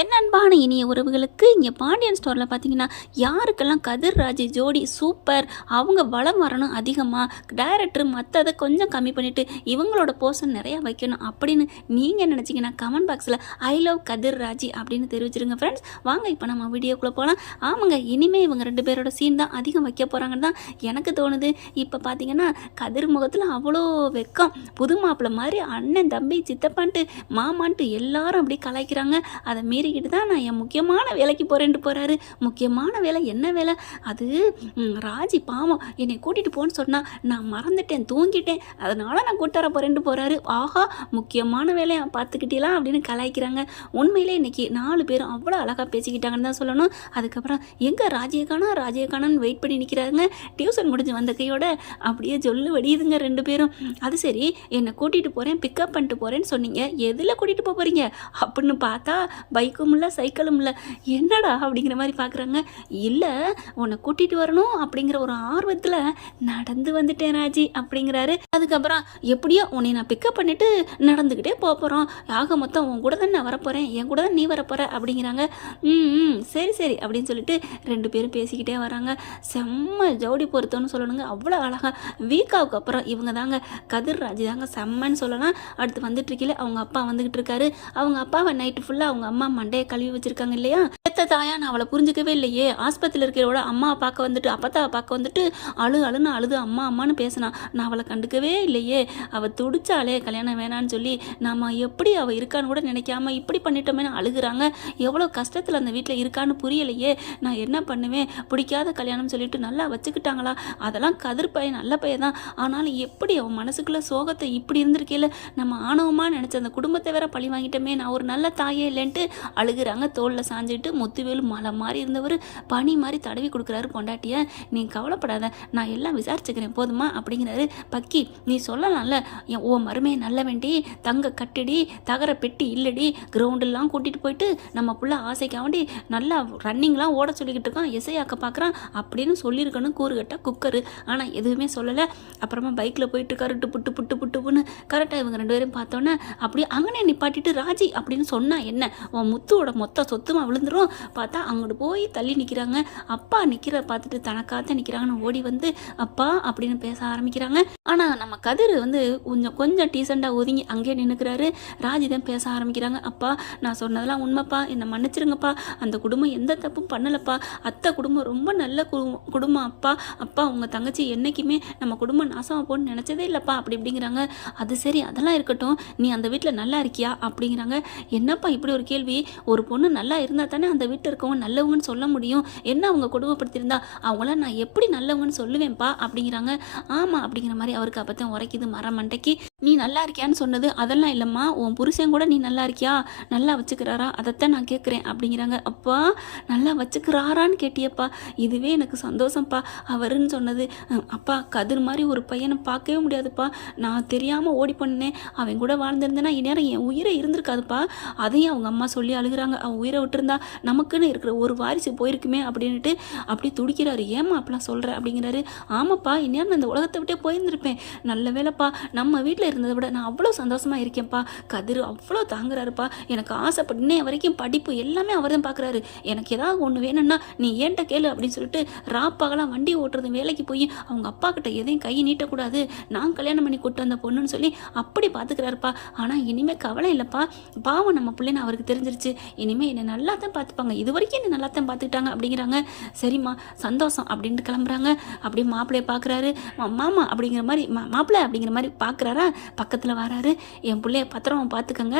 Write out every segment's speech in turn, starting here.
என் அன்பான இனிய உறவுகளுக்கு இங்கே பாண்டியன் ஸ்டோரில் பார்த்தீங்கன்னா யாருக்கெல்லாம் கதிர் ராஜி ஜோடி சூப்பர், அவங்க வளம் வரணும் அதிகமாக, டைரக்டர் மற்றதை கொஞ்சம் கம்மி பண்ணிவிட்டு இவங்களோட போர்ஷன் நிறையா வைக்கணும் அப்படின்னு நீங்கள் நினச்சிங்கன்னா கமெண்ட் பாக்ஸில் ஐ லவ் கதிர் ராஜி அப்படின்னு தெரிவிச்சிருங்க ஃப்ரெண்ட்ஸ். வாங்க இப்போ நம்ம வீடியோக்குள்ளே போகலாம். ஆமாங்க, இனிமேல் இவங்க 2 பேரோட சீன் தான் அதிகம் வைக்க போகிறாங்கன்னு தான் எனக்கு தோணுது. இப்போ பார்த்தீங்கன்னா கதிர் முகத்தில் அவ்வளோ வெக்கம், புது மாப்பிள்ளை மாதிரி அண்ணன் தம்பி சித்தப்பான்ட்டு மாமான்ட்டு எல்லாரும் அப்படி கலாய்க்கிறாங்க. அதை மீறிக்கிட்டு தான் நான் என் முக்கியமான வேலைக்கு போகிறேன்ட்டு போகிறாரு. முக்கியமான வேலை என்ன வேலை? அது ராஜி பாவம் என்னை கூட்டிகிட்டு போன்னு சொன்னால் நான் மறந்துட்டேன், தூங்கிட்டேன், அதனால் நான் கூட்டார போகிறேன்ட்டு போகிறாரு. ஆஹா, முக்கியமான வேலையை பார்த்துக்கிட்டீங்களா அப்படின்னு கலாய்க்கிறாங்க. உண்மையிலே இன்றைக்கி 4 பேரும் அவ்வளோ அழகாக பேசிக்கிட்டாங்கன்னு தான் சொல்லணும். அதுக்கப்புறம் எங்கே ராஜியக்கானு வெயிட் பண்ணி நிற்கிறாங்க. டியூஷன் முடிஞ்சு வந்த கையோட அப்படியே சொல்லு வடியுதுங்க 2 பேரும். அது சரி, என்னை கூட்டிகிட்டு போகிறேன், பிக்கப் பண்ணிட்டு போகிறேன்னு சொன்னீங்க, எதில் கூட்டிகிட்டு போகிறீங்க அப்படின்னு பார்த்தா பைக்கும் இல்லை சைக்கிளும் இல்லை, என்னடா அப்படிங்கிற மாதிரி பார்க்குறாங்க. இல்லை, உன்னை கூட்டிகிட்டு வரணும் அப்படிங்கிற ஒரு ஆர்வத்தில் நடந்து வந்துட்டேன் ராஜி அப்படிங்கிறாரு. அதுக்கப்புறம் எப்படியோ உன்னை நான் பிக்கப் பண்ணிவிட்டு நடந்துக்கிட்டே போகிறோம், ஆக மொத்தம் உன் கூட தான் நான் வரப்போகிறேன், என் கூட தான் நீ வரப்போகிற அப்படிங்கிறாங்க. சரி சரி அப்படின்னு சொல்லிட்டு 2 பேரும் பேசிக்கிட்டே வராங்க. செம்ம ஜோடி பொருத்தம்னு சொல்லணுங்க. அவ்வளோ அழகாக வீக்காவுக்கு அப்புறம் இவங்க தாங்க கதிர் ராஜி தாங்க செம்மன்னு சொல்லலாம். அடுத்து வந்துட்டு இருக்கல அவங்க அப்பா வந்துக்கிட்டு இருக்காரு. அவங்க அப்பாவை நைட்டு ஃபுல்லாக அவங்க அம்மா மண்டையை கழுவி வச்சிருக்காங்க இல்லையா. பெத்த தாயா நான் அவளை புரிஞ்சிக்கவே இல்லையே, ஆஸ்பத்திரியில் இருக்கிறவோட அம்மாவை பார்க்க வந்துட்டு அப்பத்தாவை பார்க்க வந்துட்டு அழுன்னு அழுது அம்மா அம்மானு பேசினா, நான் அவளை கண்டுக்கவே இல்லையே, அவள் துடிச்சாலே கல்யாணம் வேணான்னு சொல்லி நம்ம எப்படி அவள் இருக்கான்னு கூட நினைக்காம இப்படி பண்ணிட்டோமே அழுகுறாங்க. எவ்வளோ கஷ்டத்தில் அந்த வீட்டில் இருக்கான்னு புரியலையே, நான் என்ன பண்ணுவேன், பிடிக்காத கல்யாணம் சொல்லிட்டு நல்லா வச்சுக்கிட்டாங்களா, அதெல்லாம் கதிர் பையன் நல்ல பையன் தான், ஆனாலும் எப்படி அவன் மனசுக்குள்ளே சோகத்தை இப்படி இருந்திருக்கேல, நம்ம ஆணவமாக நினச்ச அந்த குடும்பத்தை வேற பழி வாங்கிட்டோமே, நான் ஒரு நல்ல தாயே இல்லைன்ட்டு அழுகுறாங்க. தோளில் சாஞ்சிட்டு முத்துவேலு மலை மாதிரி இருந்தவர் பனி மாதிரி தடவி கொடுக்குறாரு பொண்டாட்டிய. நீ கவலைப்படாத, நான் எல்லாம் விசாரிச்சுக்கிறேன் போதுமா அப்படிங்கிறாரு. பக்கி நீ சொல்லலாம்ல, ஓ மருமையை நல்ல வேண்டி தங்க கட்டிடி தகர பெட்டி இல்லடி, கிரவுண்டெல்லாம் கூட்டிகிட்டு போயிட்டு நம்ம புள்ள ஆசைக்காண்டி நல்லா ரன்னிங்லாம் ஓட சொல்லிக்கிட்டு இருக்கான், எசையாக்க பார்க்குறான் அப்படின்னு சொல்லியிருக்கணும் கூறுகட்ட குக்கரு. ஆனால் எதுவுமே சொல்லலை. அப்புறமா பைக்கில் போயிட்டு இருக்காரு புட்டு புட்டு புட்டுன்னு. கரெக்டாக இவங்க 2 பேரும் பார்த்தோன்னே அப்படியே அங்கனே நிப்பாட்டிட்டு ராஜி அப்படின்னு சொன்னா என்ன, உன் முத்துவோட மொத்த சொத்துமா விழுந்துரும். பார்த்தா அங்கிட்டு போய் தள்ளி நிற்கிறாங்க. அப்பா நிற்கிற பார்த்துட்டு தனக்காத்த நிற்கிறாங்கன்னு ஓடி வந்து அப்பா அப்படின்னு பேச ஆரம்பிக்கிறாங்க. ஆனால் நம்ம கதிர் வந்து கொஞ்சம் டீசெண்டாக ஒதுங்கி அங்கேயே நின்றுக்கிறாரு. ராஜி தான் பேச ஆரம்பிக்கிறாங்க. அப்பா நான் சொன்னதெல்லாம் உண்மைப்பா, என்னை மன்னிச்சிருங்கப்பா, அந்த குடும்பம் எந்த தப்பும் பண்ணலப்பா, அத்தை குடும்பம் ரொம்ப நல்ல குடும்பம் அப்பா, அப்பா உங்கள் தங்கச்சி என்றைக்குமே நம்ம குடும்பம் நாசமாக போன்னு நினச்சதே இல்லைப்பா அப்படி இப்படிங்கிறாங்க. அது சரி, அதெல்லாம் இருக்கட்டும், நீ அந்த வீட்டில் நல்லா இருக்கியா அப்படிங்கிறாங்க. என்னப்பா இப்படி ஒரு கேள்வி, ஒரு பொண்ணு நல்லா இருந்தால் தானே அந்த வீட்டில் இருக்கவங்க நல்லவங்கன்னு சொல்ல முடியும், என்ன அவங்க குடும்பப்படுத்தியிருந்தா அவங்களாம் நான் எப்படி நல்லவங்கன்னு சொல்லுவேன்ப்பா அப்படிங்கிறாங்க. ஆமாம் அப்படிங்கிற மாதிரி அவருக்கு அப்போத்தான் உரைக்குது மரம் மண்டைக்கு. நீ நல்லா இருக்கியான்னு சொன்னது அதெல்லாம் இல்லைம்மா, உன் புருஷன் கூட நீ நல்லா இருக்கியா, நல்லா வச்சுக்கிறாரா, அதைத்தான் நான் கேட்குறேன் அப்படிங்கிறாங்க. அப்பா நல்லா வச்சுக்கிறாரான்னு கேட்டியப்பா, இதுவே எனக்கு சந்தோஷம்ப்பா அவருன்னு சொன்னது. அப்பா கதிர் மாதிரி ஒரு பையனை பார்க்கவே முடியாதுப்பா, நான் தெரியாமல் ஓடி பண்ணேன், அவன் கூட வாழ்ந்திருந்தேன்னா இந்நேரம் என் உயிரை இருந்திருக்காதுப்பா, அதையும் அவங்க அம்மா சொல்லி அழுகிறாங்க. அவன் உயிரை விட்டுருந்தா நமக்குன்னு இருக்கிற ஒரு வாரிசு போயிருக்குமே அப்படின்ட்டு அப்படி துடிக்கிறாரு. ஏமா அப்படிலாம் சொல்கிற அப்படிங்கிறாரு. ஆமாப்பா, இந்நேரம் அந்த உலகத்தை விட்டே போயிருந்திருப்பேன், நல்ல வேலைப்பா நம்ம வீட்டில் இருந்ததை விட நான் அவ்வளோ சந்தோஷமாக இருக்கேன்ப்பா, கதிர் அவ்வளோ தாங்குறாருப்பா, எனக்கு ஆசைப்பட்டு இன்னைய வரைக்கும் படிப்பு எல்லாமே அவர் தான் பார்க்குறாரு, எனக்கு ஏதாவது ஒன்று வேணும்னா நீ ஏன்ட்ட கேளு அப்படின்னு சொல்லிட்டு ராப்பாகலாம் வண்டி ஓட்டுறது வேலைக்கு போய் அவங்க அப்பா கிட்ட எதையும் கை நீட்டக்கூடாது, நான் கல்யாணம் பண்ணி கூட்டு வந்த பொண்ணுன்னு சொல்லி அப்படி பார்த்துக்கிறாருப்பா. ஆனால் இனிமேல் கவலை இல்லைப்பா, பாவம் நம்ம பிள்ளைன்னு அவருக்கு தெரிஞ்சிருச்சு, இனிமேல் என்னை நல்லா தான் பார்த்துப்பாங்க, இது வரைக்கும் என்னை நல்லா தான் பார்த்துக்கிட்டாங்க அப்படிங்கிறாங்க. சரிம்மா சந்தோஷம் அப்படின்ட்டு கிளம்புறாங்க. அப்படியே மாப்பிள்ளையை பார்க்குறாரு. மாமா அப்படிங்கிற மாதிரி மாப்பிள்ளை அப்படிங்கிற மாதிரி பார்க்குறாரா, பக்கத்தில் வராரு. என் பிள்ளைய பத்திரமா பார்த்துக்கங்க,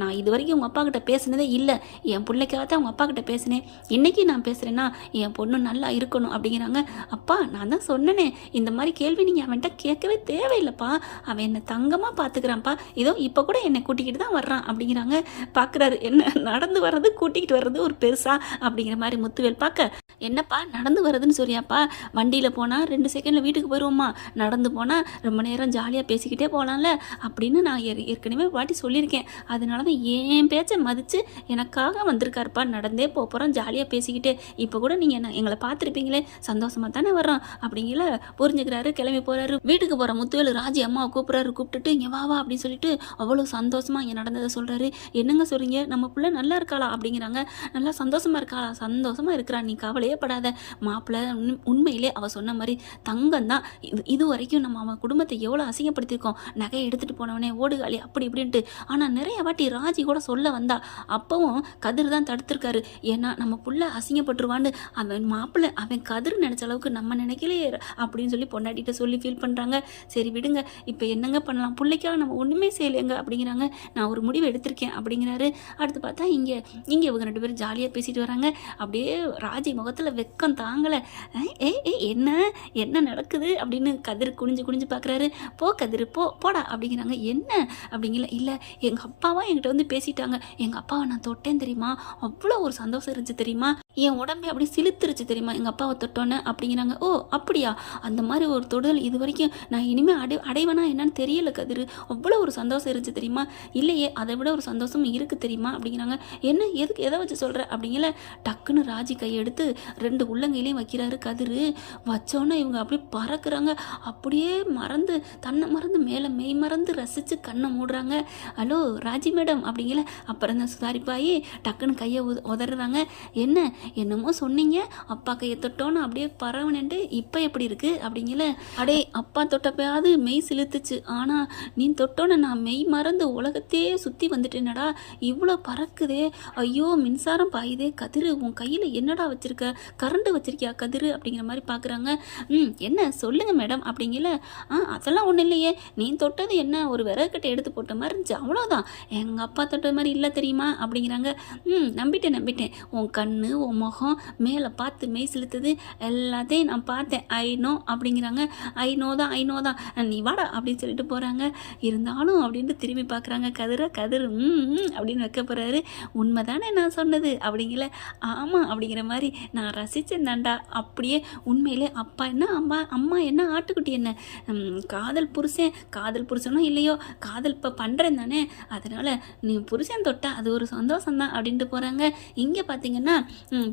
நான் இது வரைக்கும் உங்கள் அப்பா கிட்ட பேசினதே இல்லை, என் பிள்ளைக்காக தான் உங்கள் அப்பா கிட்ட பேசினேன், இன்றைக்கி நான் பேசுகிறேன்னா என் பொண்ணு நல்லா இருக்கணும் அப்படிங்கிறாங்க. அப்பா நான் தான் சொன்னேனே, இந்த மாதிரி கேள்வி நீங்கள் அவன்கிட்ட கேட்கவே தேவையில்லைப்பா, அவன் என்னை தங்கமாக பார்த்துக்கிறான்ப்பா, இதோ இப்போ கூட என்னை கூட்டிக்கிட்டு தான் வர்றான் அப்படிங்கிறாங்க. பார்க்குறாரு, என்ன நடந்து வர்றது கூட்டிகிட்டு வர்றது ஒரு பெருசா அப்படிங்கிற மாதிரி முத்துவேல் பார்க்க என்னப்பா நடந்து வர்றதுன்னு சொல்றியாப்பா? வண்டியில் போனால் 2 செகண்டில் வீட்டுக்கு போயிடுவோம்மா, நடந்து போனால் ரொம்ப நேரம் ஜாலியாக பேசிக்கிட்டே போகலாம்ல அப்படின்னு நான் ஏற்கனவே ஒரு வாட்டி சொல்லியிருக்கேன். அதனால தான் என் பேச்சை மதித்து எனக்காக வந்திருக்காருப்பா. நடந்தே போகிறோம் ஜாலியாக பேசிக்கிட்டே. இப்போ கூட நீங்கள் எங்களை பார்த்துருப்பீங்களே, சந்தோஷமாக தானே வர்றோம் அப்படிங்கிற புரிஞ்சுக்கிறாரு. கிளம்பி போகிறாரு. வீட்டுக்கு போகிற முத்துவேலு ராஜி அம்மாவை கூப்பிட்றாரு. கூப்பிட்டுட்டு இங்கே வா வா அப்படின்னு சொல்லிட்டு அவ்வளோ சந்தோஷமாக இங்கே நடந்ததை சொல்கிறாரு. என்னங்க சொல்கிறீங்க, நம்ம பிள்ளை நல்லா இருக்காளா அப்படிங்கிறாங்க. நல்லா சந்தோஷமாக இருக்காளா? சந்தோஷமாக இருக்கிறா, நீ கவலையே படாத. மாப்பிள்ளை உண்மையிலே அவள் சொன்ன மாதிரி தங்கம் தான். இது வரைக்கும் நம்ம அவன் குடும்பத்தை எவ்வளோ அசிங்கப்படுத்தியிருக்கோம். நகையை எடுத்துகிட்டு போனவனே ஓடுகாலி அப்படி இப்படின்ட்டு. ஆனால் நிறைய வாட்டி ராஜி கூட சொல்ல வந்தா. அப்பவும் கதிர் தான் தடுத்திருக்காரு. ஏன்னா நம்ம புள்ள அசிங்கப்பட்டுருவான்னு அவன் மாப்பிள்ளை அவன் கதிர் நினச்ச அளவுக்கு நம்ம நினைக்கலே அப்படின்னு சொல்லி பொண்டாட்டிகிட்ட சொல்லி ஃபீல் பண்ணுறாங்க. சரி விடுங்க, இப்போ என்னங்க பண்ணலாம், பிள்ளைக்காக நம்ம ஒன்றுமே செய்யலைங்க அப்படிங்கிறாங்க. நான் ஒரு முடிவு எடுத்திருக்கேன் அப்படிங்கிறாரு. அடுத்து பார்த்தா இங்கே இவங்க 2 பேரும் ஜாலியாக பேசிட்டு வராங்க. அப்படியே ராஜி முகத்தில் வெக்கம் தாங்கலை. என்ன என்ன நடக்குது அப்படின்னு கதிர் குனிஞ்சு பார்க்குறாரு. போ கதிர் போடா அப்படிங்கிறாங்க. என்ன அப்படிங்கல. இல்லை எங்கள் அப்பாவா என்கிட்ட வந்து பேசிட்டாங்க. எங்கள் அப்பாவை நான் தொட்டேன் தெரியுமா, அவ்வளோ ஒரு சந்தோஷம் இருந்துச்சு தெரியுமா, என் உடம்பே அப்படி சிலுத்துருச்சு தெரியுமா எங்கள் அப்பாவை தொட்டோன்னே அப்படிங்கிறாங்க. ஓ அப்படியா, அந்த மாதிரி ஒரு தொடுதல் இது வரைக்கும் நான் இனிமேல் அடைவேனா என்னன்னு தெரியல கதிர், அவ்வளோ ஒரு சந்தோஷம் இருந்துச்சு தெரியுமா. இல்லையே, அதை விட ஒரு சந்தோஷம் இருக்குது தெரியுமா அப்படிங்கிறாங்க. என்ன எதுக்கு எதை வச்சு சொல்கிற அப்படிங்கல. டக்குன்னு ராஜி கையை எடுத்து 2 உள்ளங்கையிலையும் வைக்கிறாரு கதிர். வச்சோன்னே இவங்க அப்படியே பறக்குறாங்க. அப்படியே தன்னை மறந்து மேலே மெய் மறந்து ரசித்து கண்ணை மூடுறாங்க. ஹலோ ராஜி மேடம் அப்படிங்கல. அப்புறம் தான் சுதாரிப்பாயி டக்குன்னு கையை உதறாங்க. என்னமோ சொன்னீங்க, அப்பா கையை தொட்டோன்னு அப்படியே பரவனேன்ட்டு இப்போ எப்படி இருக்குது அப்படிங்கல. அடே அப்பா தொட்டப்பயாவது மெய் சிலுத்துச்சு, ஆனால் நீ தொட்டோன்னு நான் மெய் மறந்து உலகத்தையே சுற்றி வந்துட்டேனடா, இவ்வளோ பறக்குதே, ஐயோ மின்சாரம் பாயுதே கதிர், உன் கையில் என்னடா வச்சுருக்க, கரண்ட் வச்சிருக்கியா கதிர் அப்படிங்கிற மாதிரி பார்க்குறாங்க. என்ன சொல்லுங்க மேடம் அப்படிங்கல. அதெல்லாம் ஒன்றும் இல்லையே, நீ தொட்டது என்ன ஒரு விறகுக்கட்டை எடுத்து போட்ட மாதிரி இருந்துச்சு, அவ்வளோதான், எங்கள் அப்பா தொட்டது மாதிரி இல்லை தெரியுமா அப்படிங்கிறாங்க. நம்பிட்டேன், உன் கண்ணு உன் முகம் மேலே பார்த்து மெய் செலுத்துது எல்லாத்தையும் நான் பார்த்தேன், ஐ நோ அப்படிங்கிறாங்க. ஐ நோ தான் நீ வாடா அப்படின்னு சொல்லிட்டு போகிறாங்க. இருந்தாலும் அப்படின்ட்டு திரும்பி பார்க்குறாங்க கதிர் அப்படின்னு வைக்க போகிறாரு. உண்மை தானே நான் சொன்னது அப்படிங்கல. ஆமாம் அப்படிங்கிற மாதிரி நான் ரசித்தேன் தாண்டா. அப்படியே உண்மையிலே அப்பா என்ன அம்மா என்ன ஆட்டுக்குட்டி என்ன, காதல் புருஷனும் இல்லையோ, காதல் இப்போ பண்ணுறேன் தானே, அதனால் நீ புருஷன் தொட்டா அது ஒரு சந்தோஷம்தான் அப்படின்ட்டு போகிறாங்க. இங்கே பார்த்தீங்கன்னா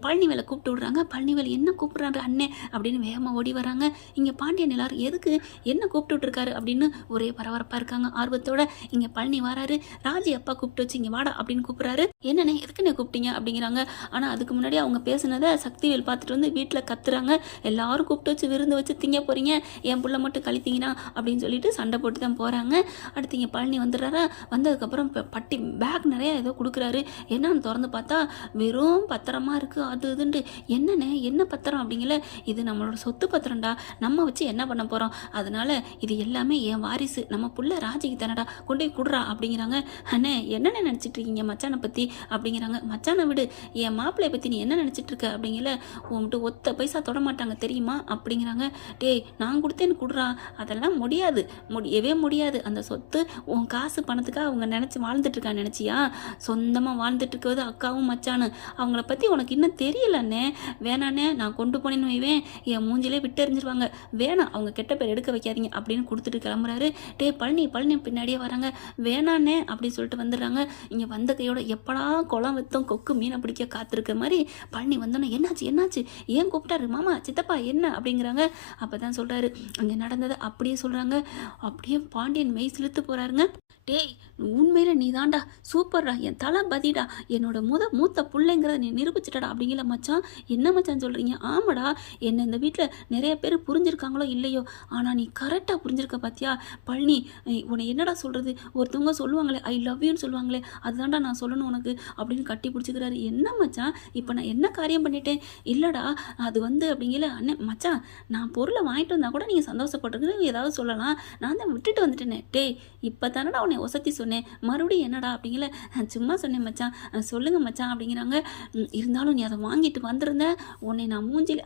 பழனிவேலை கூப்பிட்டு விடுறாங்க. பழனிவேல் என்ன கூப்பிட்றாரு அண்ணே அப்படின்னு வேகமாக ஓடி வராங்க. இங்கே பாண்டியன் எல்லாரும் எதுக்கு என்ன கூப்பிட்டு விட்டுருக்காரு அப்படின்னு ஒரே பரபரப்பாக இருக்காங்க ஆர்வத்தோட. இங்கே பழனி வராரு. ராஜி அப்பா கூப்பிட்டு வச்சு இங்கே வாடா அப்படின்னு கூப்பிட்றாரு. என்னண்ணே எதுக்குண்ணே கூப்பிட்டீங்க அப்படிங்கிறாங்க. ஆனால் அதுக்கு முன்னாடி அவங்க பேசுனதை சக்திவேல் பார்த்துட்டு வந்து வீட்டில் கத்துறாங்க. எல்லாரும் கூப்பிட்டு வச்சு விருந்து வச்சு திங்க போகிறீங்க, என் புள்ள மட்டும் கழித்தீங்கன்னா அப்படின்னு சொல்லிட்டு சண்டை போட்டு தான் போகிறாங்க. அடுத்து இங்கே பழனி வந்துடுறாரா. வந்ததுக்கப்புறம் பட்டி பேக் நிறையா ஏதோ கொடுக்குறாரு. என்னன்னு திறந்து பார்த்தா வெறும் பத்திரமா இருக்குது அது இதுன்ட்டு. என்னண்ணே என்ன பத்திரம் அப்படிங்கல. இது நம்மளோட சொத்து பத்திரம்டா, நம்ம வச்சு என்ன பண்ண போகிறோம், அதனால இது எல்லாமே என் வாரிசு, நம்ம புள்ள ராஜிக்கு தானடா, கொண்டு போய் கொடுறா அப்படிங்கிறாங்க. அண்ணே என்னென்ன நினச்சிட்டு இருக்கீங்க மச்சானை பற்றி அப்படிங்கிறாங்க. மச்சானை விடு, என் மாப்பிள்ளையை பற்றி நீ என்ன நினச்சிட்டு இருக்க அப்படிங்கல. உன்ட்டு ஒத்த பைசா தொட மாட்டாங்க தெரியுமா அப்படிங்கிறாங்க. டேய் நான் கொடுத்தேன்னு கொடுறா, அதெல்லாம் முடியவே முடியாது, அந்த சொத்து உன் காசு பணத்துக்காக அவங்க நினச்சி வாழ்ந்துட்டுருக்கான்னு நினச்சியா, சொந்தமாக வாழ்ந்துட்டு இருக்கிறது அக்காவும் மச்சானு, அவங்கள பற்றி உனக்கு இன்னும் தெரியலண்ணே, வேணாண்ணே நான் கொண்டு போனேன்னு வைவேன் என் மூஞ்சிலே விட்டு எறிஞ்சிருவாங்க, வேணாம் அவங்க கெட்ட பேர் எடுக்க வைக்காதீங்க அப்படின்னு கொடுத்துட்டு கிளம்புறாரு. டே பழனி பின்னாடியே வராங்க. வேணாண்ணே அப்படின்னு சொல்லிட்டு வந்துடுறாங்க. இங்கே வந்த கையோட எப்படா குளம் வெத்தம் கொக்கு மீனை பிடிக்க காத்திருக்க மாதிரி பழனி வந்தோன்னே என்னாச்சு ஏன் கூப்பிட்டாரு மாமா சித்தப்பா என்ன அப்படிங்கிறாங்க. அப்போ தான் சொல்கிறாரு அங்கே நடந்ததை அப்படியே சொல்கிறாங்க. அப்படியே பாண்டியன் மெய் சிலுத்து போகிறாருங்க. டேய் உண்மையில நீ தாண்டா சூப்பர்டா, என் தலை பதிடா, என்னோட மூத்த பிள்ளைங்கிறத நீ நிரூபிச்சிட்டடா அப்படிங்கிற மச்சான். என்ன மச்சான் சொல்கிறீங்க? ஆமாடா, என்னை இந்த வீட்டில் நிறைய பேர் புரிஞ்சிருக்காங்களோ இல்லையோ, ஆனால் நீ கரெக்டாக புரிஞ்சிருக்க பார்த்தியா பழனி, உன்னை என்னடா சொல்கிறது, ஒருத்தவங்க சொல்லுவாங்களே ஐ லவ் யூன்னு சொல்லுவாங்களே, அதுதான்டா நான் சொல்லணும் உனக்கு அப்படின்னு கட்டி பிடிச்சிக்கிறாரு. என்ன மச்சான் இப்போ நான் என்ன காரியம் பண்ணிட்டேன்? இல்லைடா அது வந்து அப்படிங்கல. அண்ணே மச்சான் நான் பொருளை வாங்கிட்டு வந்தால் கூட நீங்கள் சந்தோஷப்பட்டிருக்கு ஏதாவது சொல்லலாம், நான் தான் விட்டுட்டு வந்துட்டேனே. டேய் இப்போ தானடா உன்னை ஒசத்தி சொன்னேன், மறுபடியும் என்னடா அப்படிங்கல. சும்மா சொன்னேன் மச்சான், சொல்லுங்க மச்சான் அப்படிங்கிறாங்க. இருந்தாலும் நீ அதை வாங்கிட்டு வந்திருந்த, உன்னை நான் மூஞ்சில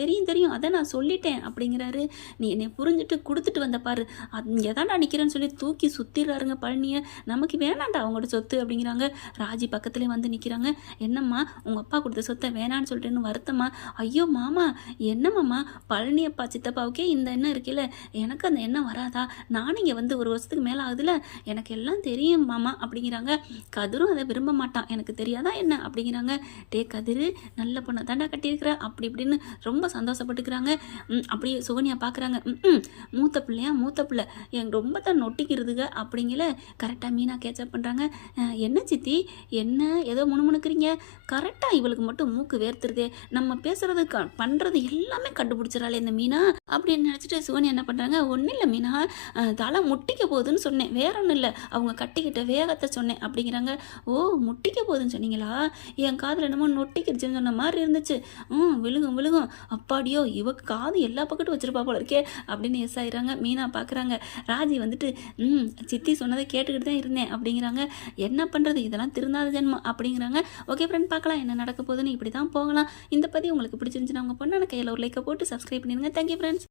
தெரியும் தெரியும், அதை நான் சொல்லிட்டேன் அப்படிங்கிறாரு. நீ என்னை புரிஞ்சுட்டு கொடுத்துட்டு வந்த பாரு, அங்கே தான்டா நிற்கிறேன்னு சொல்லி தூக்கி சுற்றிடுறாருங்க பழனியை. நமக்கு வேணாண்டா அவங்களோட சொத்து அப்படிங்கிறாங்க. ராஜி பக்கத்துலேயே வந்து நிற்கிறாங்க. என்னம்மா உங்கள் அப்பா கொடுத்த சொத்தை வேணான்னு சொல்லிட்டுன்னு வருத்தம்மா. ஐயோ மாமா, என்ன மாமா, பழனியப்பா சித்தப்பாவுக்கே இந்த எண்ணம் இருக்குல்ல, எனக்கு அந்த எண்ணம் வராதா? நானும் இங்கே வந்து ஒரு வருஷத்துக்கு மேலே ஆகுதுல, எனக்கு எல்லாம் தெரியும் மாமா அப்படிங்கிறாங்க. கதிரும் அதை விரும்ப மாட்டான், எனக்கு தெரியாதா என்ன அப்படிங்கிறாங்க. டே கதிரு, நல்ல பொண்ணை தாண்டா கட்டியிருக்கிற அப்படி இப்படின்னு ரொம்ப சந்தோஷப்பட்டுக்கிறாங்க. அப்படியே சுகன்யா பார்க்குறாங்க. மூத்த பிள்ளையா, மூத்த பிள்ளை என் ரொம்ப தான் நொட்டிக்கிறதுங்க அப்படிங்கல. கரெக்டாக மீனா கேட்சப் பண்ணுறாங்க. என்ன சித்தி, என்ன ஏதோ முணுமுணுக்கிறீங்க? கரெக்டாக இவளுக்கு மட்டும் மூக்கு வேர்த்துருதே, நம்ம பேசுறது பண்ணுறது எல்லாமே கண்டுபிடிச்சிடறாளே இந்த மீனா அப்படின்னு நினச்சிட்டு சுகன்யா என்ன பண்ணுறாங்க. ஒன்றும் இல்லை மீனா, தலை முட்டிக்க போகுதுன்னு சொன்னேன், வேற ஒன்றும் இல்லை, அவங்க கட்டிக்கிட்ட வேகத்தை சொன்னேன் அப்படிங்கிறாங்க. ஓ, முட்டிக்க போகுதுன்னு சொன்னீங்களா? என் காதில் என்னமோ நொட்டிக்கிடுச்சுன்னு சொன்ன மாதிரி இருந்துச்சு. விழுகும் விழுகும், அப்பாடியோ இவக்கு காது எல்லா பக்கட்டும் வச்சிருப்பா போல இருக்கே அப்படின்னு எஸ் ஆயிடுறாங்க. மீனா பார்க்குறாங்க. ராஜி வந்துட்டு சித்தி சொன்னதை கேட்டுக்கிட்டு தான் இருந்தேன் அப்படிங்கிறாங்க. என்ன பண்ணுறது, இதெல்லாம் திருந்தாத ஜென்மம் அப்படிங்கிறாங்க. ஓகே ஃப்ரெண்ட், பார்க்கலாம் என்ன நடக்க போகுதுன்னு. இப்படி தான் போகலாம். இந்த பதிவு உங்களுக்கு பிடிச்சிருந்துச்சுன்னா உங்கள் பொண்ணான கையில் ஒரு லைக்கை போட்டு சப்ஸ்கிரைப் பண்ணிடுங்க. Thank you friends.